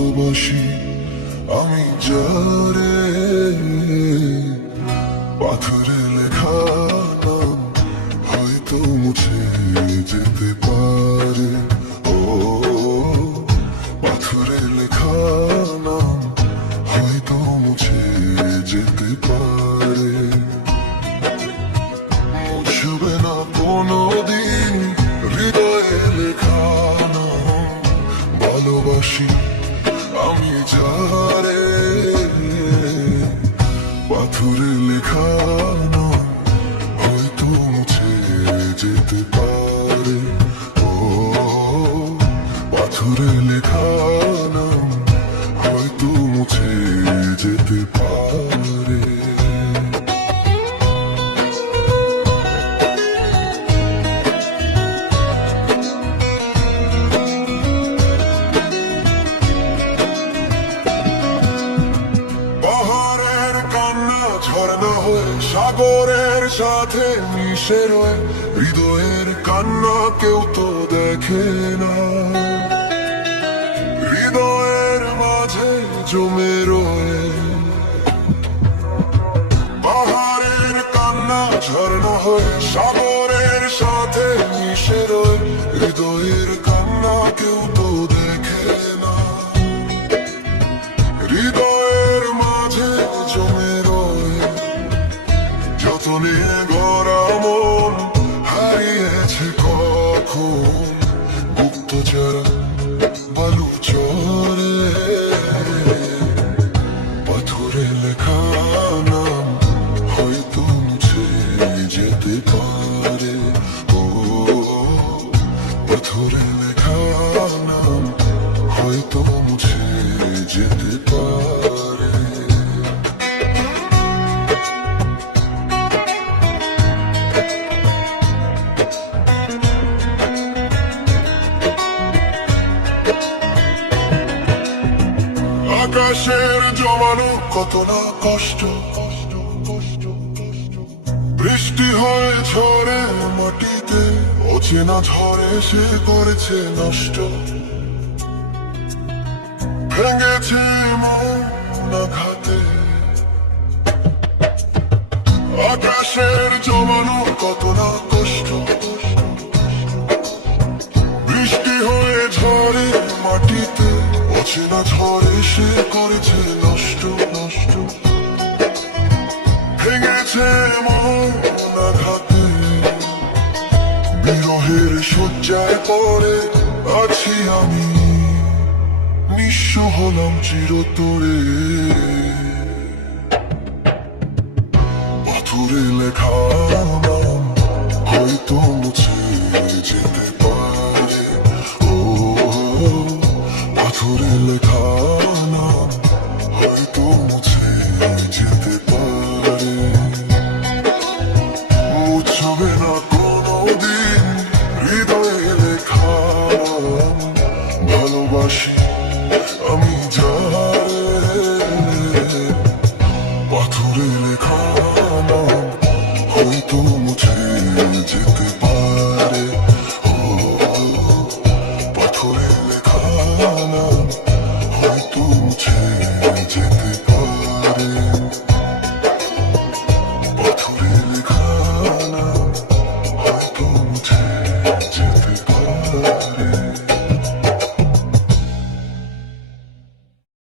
ভালোবাসি আমি যারে, পাথরে লেখা নাম হয়তো মুছে যেতে পারে। ও পাথরে লেখা নাম হয়তো মুছে যেতে পারে। মুছবে না কোনোদিন হৃদয়ে লেখা নাম ভালোবাসি আমি যারে, পাথরে লেখা নাম হয়তো মুছে যেতে পারে। ও পাথরে লেখা নাম হয়তো মুছে যেতে পারে। ঝর্ণা হয়ে সাগরের সাথে মিশে রয়ে, হৃদয়ের কান্না কেউ তো দেখে না, হৃদয়ের মাঝে জমে রয়ে। পাহাড়ের কান্না ঝর্ণা হয়ে সাগরের সাথে মিশে রয়ে, হৃদয়ের কান্না কেউ তো দেখে না, হৃদয়ের মাঝে জমে রয়ে। যতনে গড়া মন হারিয়েছে কখন গুপ্তচরা বালু চরে, পাথরে লেখা নাম হয়তো মুছে যেতে পারে। ও পাথরে লেখা নাম হয়তো মুছে যেতে পারে। আকাশের জমানো কত না কষ্ট, বৃষ্টি হয়ে ঝরে মাটিতে, অচেনা ঝড়ে সে করেছে নষ্ট, ভেঙেছে মন আঘাতে। আকাশের জমানো কত না কষ্ট, বৃষ্টি হয়ে ঝরে মাটিতে, অচেনা ঝড়ে সে করেছে নষ্ট, ভেঙেছে মন আঘাতে। বিরহের শয্যায় পড়ে আছি আমি, নিঃস্ব হলাম চিরতরে। পাথরে লেখা নাম হয়তো মুছে যেতে পারে। ও পাথরে লেখা নাম হয়তো মুছে যেতে পারে। মুছবে না কোনোদিন হৃদয়ে লেখা নাম ভালোবাসি আমি যারে, পাথরে লেখা নাম হয়তো মুছে যেতে পারে।